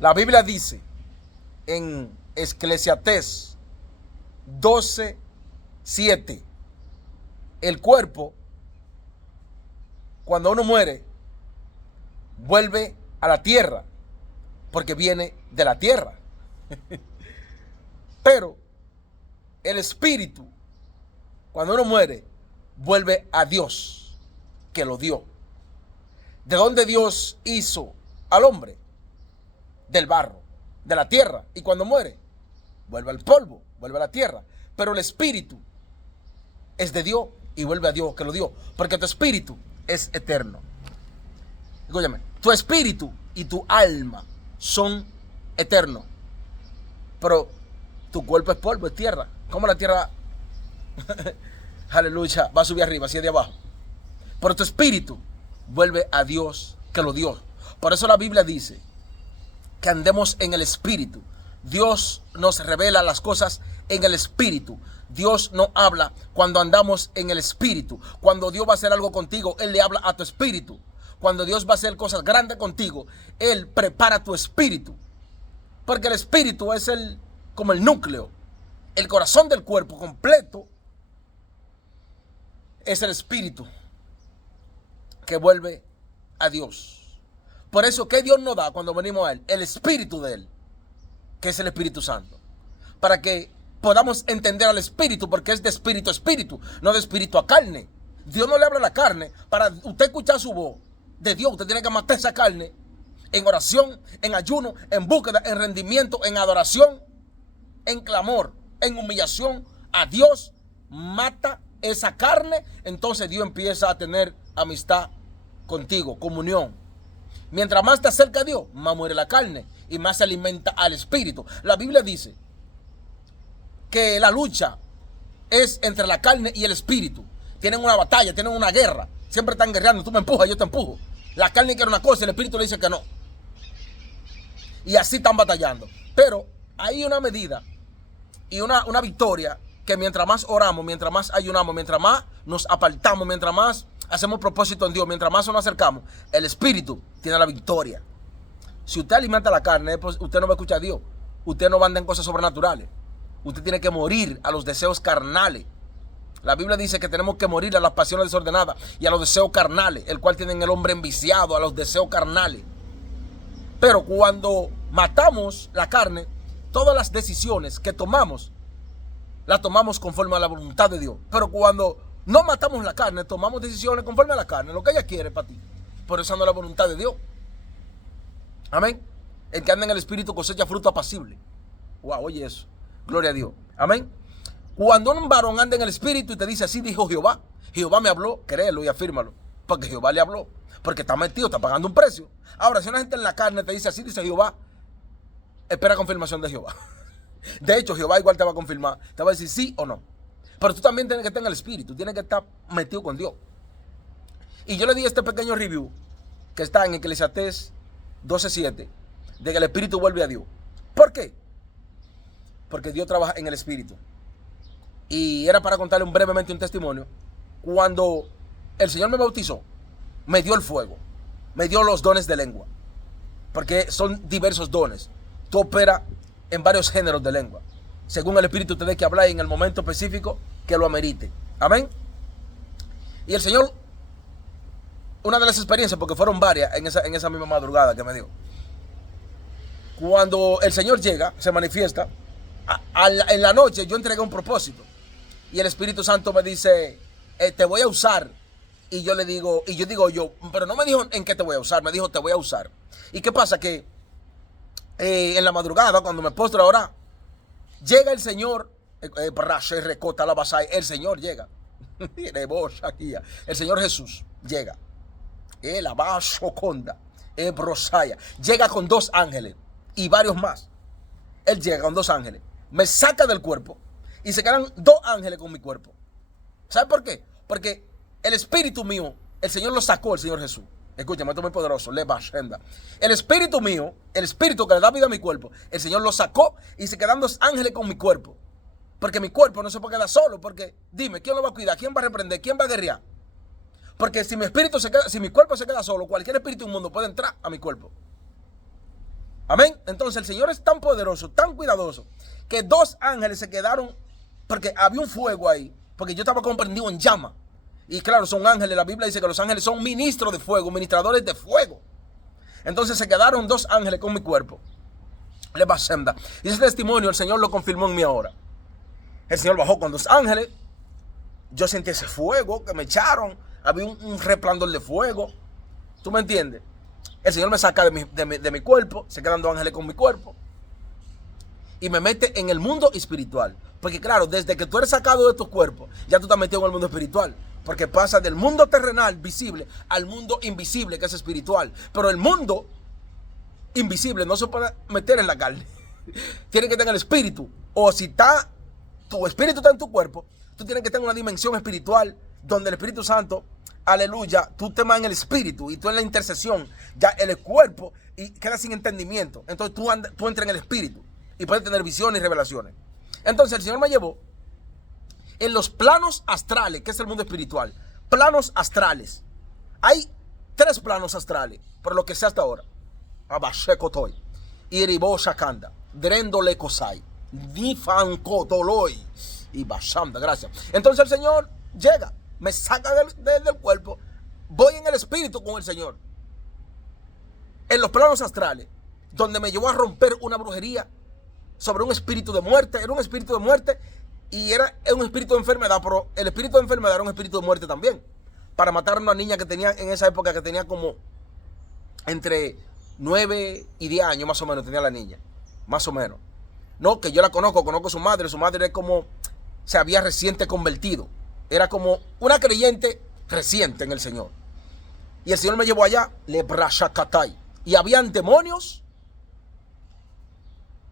La Biblia dice en Eclesiastés 12:7, el cuerpo, cuando uno muere, vuelve a la tierra, porque viene de la tierra. Pero el espíritu, cuando uno muere, vuelve a Dios, que lo dio. ¿De dónde Dios hizo al hombre? Del barro, de la tierra. Y cuando muere, vuelve al polvo, vuelve a la tierra. Pero el espíritu es de Dios y vuelve a Dios, que lo dio, porque tu espíritu es eterno. Escúchame, tu espíritu y tu alma son eternos, pero tu cuerpo es polvo, es tierra. ¿Cómo la tierra, aleluya, va a subir arriba, así de abajo? Pero tu espíritu vuelve a Dios, que lo dio. Por eso la Biblia dice que andemos en el espíritu. Dios nos revela las cosas en el espíritu. Dios no habla cuando andamos en el espíritu. Cuando Dios va a hacer algo contigo, Él le habla a tu espíritu. Cuando Dios va a hacer cosas grandes contigo, Él prepara tu espíritu. Porque el espíritu es como el núcleo, el corazón del cuerpo completo. Es el espíritu que vuelve a Dios. Por eso, ¿qué Dios nos da cuando venimos a Él? El espíritu de Él, que es el Espíritu Santo. Para que podamos entender al espíritu, porque es de espíritu a espíritu, no de espíritu a carne. Dios no le habla a la carne. Para usted escuchar su voz de Dios, usted tiene que matar esa carne en oración, en ayuno, en búsqueda, en rendimiento, en adoración, en clamor, en humillación a Dios. Mata esa carne, entonces Dios empieza a tener amistad contigo, comunión. Mientras más te acerca a Dios, más muere la carne y más se alimenta al espíritu. La Biblia dice que la lucha es entre la carne y el espíritu. Tienen una batalla, tienen una guerra. Siempre están guerreando. Tú me empujas, yo te empujo. La carne quiere una cosa, el espíritu le dice que no. Y así están batallando. Pero hay una medida y una victoria que mientras más oramos, mientras más ayunamos, mientras más nos apartamos, mientras más hacemos propósito en Dios, mientras más nos acercamos, el espíritu tiene la victoria. Si usted alimenta la carne, pues usted no va a escuchar a Dios. Usted no va a andar en cosas sobrenaturales. Usted tiene que morir a los deseos carnales. La Biblia dice que tenemos que morir a las pasiones desordenadas y a los deseos carnales, el cual tienen el hombre enviciado, a los deseos carnales. Pero cuando matamos la carne, todas las decisiones que tomamos, las tomamos conforme a la voluntad de Dios. Pero cuando no matamos la carne, tomamos decisiones conforme a la carne, lo que ella quiere para ti. Por eso no es la voluntad de Dios. Amén. El que anda en el espíritu cosecha fruto apacible. Wow, oye eso. Gloria a Dios. Amén. Cuando un varón anda en el espíritu y te dice así dijo Jehová, Jehová me habló, créelo y afírmalo. Porque Jehová le habló. Porque está metido, está pagando un precio. Ahora, si una gente en la carne te dice así dice Jehová, espera confirmación de Jehová. De hecho, Jehová igual te va a confirmar. Te va a decir sí o no. Pero tú también tienes que estar en el espíritu. Tienes que estar metido con Dios. Y yo le di este pequeño review que está en Eclesiastés 12:7, de que el espíritu vuelve a Dios. ¿Por qué? Porque Dios trabaja en el espíritu. Y era para contarle brevemente un testimonio. Cuando el Señor me bautizó, me dio el fuego, me dio los dones de lengua, porque son diversos dones. Tú operas en varios géneros de lengua, según el espíritu te dé que hablar en el momento específico que lo amerite. Amén. Y el Señor, una de las experiencias, porque fueron varias en esa misma madrugada que me dio, cuando el Señor llega, se manifiesta, en la noche yo entregué un propósito y el Espíritu Santo me dice, te voy a usar. Y yo le digo, pero no me dijo en qué te voy a usar, me dijo te voy a usar. ¿Y qué pasa? Que en la madrugada, cuando me postro a orar, llega el Señor, el Señor llega, el Señor Jesús llega, llega con 2 ángeles y varios más. Él llega con 2 ángeles, me saca del cuerpo y se quedan 2 ángeles con mi cuerpo. ¿Sabe por qué? Porque el espíritu mío, el Señor lo sacó, el Señor Jesús. Escúchame, esto es muy poderoso. El espíritu mío, el espíritu que le da vida a mi cuerpo, el Señor lo sacó y se quedan 2 ángeles con mi cuerpo. Porque mi cuerpo no se puede quedar solo. Porque dime, ¿quién lo va a cuidar? ¿Quién va a reprender? ¿Quién va a guerrear? Porque si mi cuerpo se queda solo, cualquier espíritu inmundo puede entrar a mi cuerpo. Amén. Entonces el Señor es tan poderoso, tan cuidadoso, que 2 ángeles se quedaron, porque había un fuego ahí, porque yo estaba comprendido en llama. Y claro, son ángeles. La Biblia dice que los ángeles son ministros de fuego, ministradores de fuego. Entonces se quedaron 2 ángeles con mi cuerpo. Le basenda. Y ese testimonio el Señor lo confirmó en mí ahora. El Señor bajó con 2 ángeles. Yo sentí ese fuego que me echaron. Había un resplandor de fuego. ¿Tú me entiendes? El Señor me saca de mi cuerpo. Se quedan 2 ángeles con mi cuerpo. Y me mete en el mundo espiritual. Porque claro, desde que tú eres sacado de tu cuerpo, ya tú estás metido en el mundo espiritual. Porque pasa del mundo terrenal, visible, al mundo invisible, que es espiritual. Pero el mundo invisible no se puede meter en la carne. Tiene que estar en el espíritu. O si tu espíritu está en tu cuerpo, tú tienes que tener una dimensión espiritual donde el Espíritu Santo, aleluya, tú te vas en el espíritu y tú en la intercesión, ya en el cuerpo, y quedas sin entendimiento. Entonces tú entras en el espíritu y puedes tener visiones y revelaciones. Entonces el Señor me llevó en los planos astrales, que es el mundo espiritual. Planos astrales. Hay 3 planos astrales, por lo que sé hasta ahora. Abashekotoi, Iribo Shakanda, Drendole Kosai, Nifankotoloi y Bashanda, gracias. Entonces el Señor llega, me saca del cuerpo, voy en el espíritu con el Señor. En los planos astrales, donde me llevó a romper una brujería sobre un espíritu de muerte. Era un espíritu de muerte y era un espíritu de enfermedad, pero el espíritu de enfermedad era un espíritu de muerte también. Para matar a una niña que tenía en esa época, que tenía como entre 9 y 10 años más o menos tenía la niña. Más o menos. No, que yo la conozco a su madre. Su madre es como, se había reciente convertido. Era como una creyente reciente en el Señor. Y el Señor me llevó allá, le brashakatai. Y habían demonios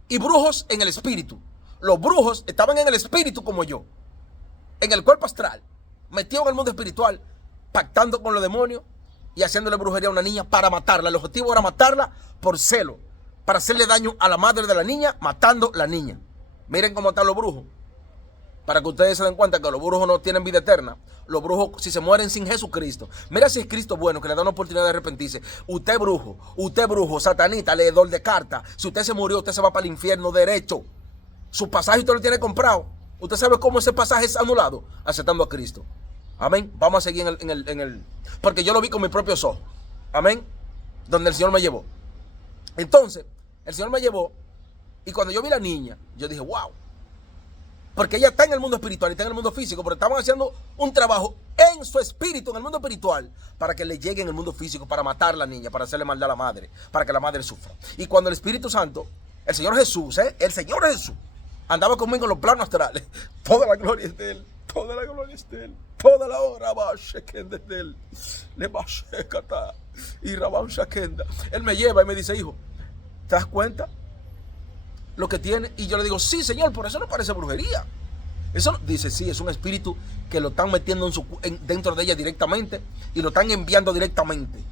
y brujos en el espíritu. Los brujos estaban en el espíritu como yo, en el cuerpo astral, metidos en el mundo espiritual, pactando con los demonios y haciéndole brujería a una niña para matarla. El objetivo era matarla por celo, para hacerle daño a la madre de la niña, matando a la niña. Miren cómo están los brujos, para que ustedes se den cuenta que los brujos no tienen vida eterna. Los brujos, si se mueren sin Jesucristo, mira si es Cristo bueno, que le da una oportunidad de arrepentirse. Usted brujo, satanita, leedor de cartas, si usted se murió, usted se va para el infierno derecho. Su pasaje usted lo tiene comprado. Usted sabe cómo ese pasaje es anulado, aceptando a Cristo. Amén. Vamos a seguir en el porque yo lo vi con mis propios ojos. Amén. Donde el Señor me llevó. Entonces, el Señor me llevó, y cuando yo vi a la niña, yo dije, wow. Porque ella está en el mundo espiritual y está en el mundo físico, pero estaban haciendo un trabajo en su espíritu, en el mundo espiritual, para que le llegue en el mundo físico, para matar a la niña, para hacerle maldad a la madre, para que la madre sufra. Y cuando el Espíritu Santo, el Señor Jesús, el Señor Jesús, andaba conmigo en los planos astrales, toda la gloria es de Él, toda la gloria es de Él, toda la hora de Él, le bashekata y rabán shakenda. Él me lleva y me dice, hijo, ¿te das cuenta lo que tiene? Y yo le digo, sí, Señor, por eso no parece brujería. Eso no. Dice, sí, es un espíritu que lo están metiendo dentro de ella directamente y lo están enviando directamente,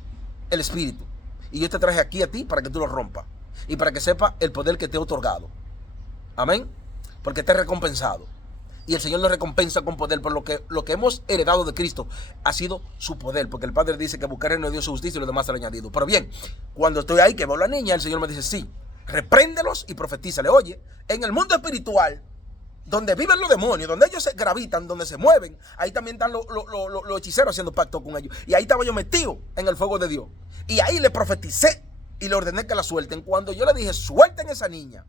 el espíritu. Y yo te traje aquí a ti para que tú lo rompas y para que sepa el poder que te he otorgado. Amén. Porque te he recompensado. Y el Señor nos recompensa con poder, por lo que hemos heredado de Cristo ha sido su poder. Porque el Padre dice que buscar en Dios su justicia y lo demás será añadido. Pero bien, cuando estoy ahí que veo a la niña, el Señor me dice, sí, repréndelos y profetízale. Oye, en el mundo espiritual, donde viven los demonios, donde ellos se gravitan, donde se mueven, ahí también están los hechiceros haciendo pacto con ellos. Y ahí estaba yo metido en el fuego de Dios. Y ahí le profeticé y le ordené que la suelten. Cuando yo le dije, suelten esa niña,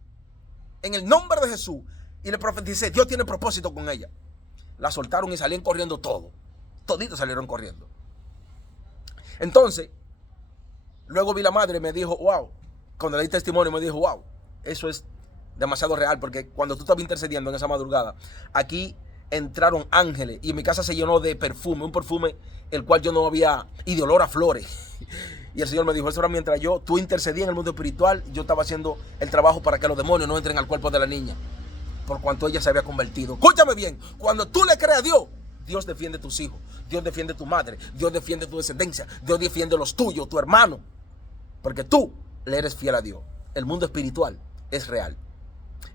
en el nombre de Jesús, y le profeticé, Dios tiene propósito con ella. La soltaron y salían corriendo todos. Toditos salieron corriendo. Entonces, luego vi la madre y me dijo, wow. Cuando le di testimonio me dijo, wow, eso es demasiado real. Porque cuando tú estabas intercediendo en esa madrugada, aquí entraron ángeles y en mi casa se llenó de perfume. Un perfume el cual yo no había, y de olor a flores. Y el Señor me dijo, eso era mientras tú intercedías en el mundo espiritual, yo estaba haciendo el trabajo para que los demonios no entren al cuerpo de la niña, por cuanto ella se había convertido. Escúchame bien, cuando tú le crees a Dios, Dios defiende a tus hijos, Dios defiende a tu madre, Dios defiende a tu descendencia, Dios defiende a los tuyos, tu hermano, porque tú le eres fiel a Dios. El mundo espiritual es real.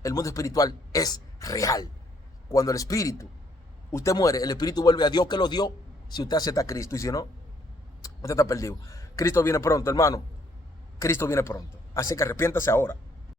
El mundo espiritual es real. Cuando el espíritu, usted muere, el espíritu vuelve a Dios que lo dio, si usted acepta a Cristo, y si no, usted está perdido. Cristo viene pronto, hermano. Cristo viene pronto. Así que arrepiéntase ahora.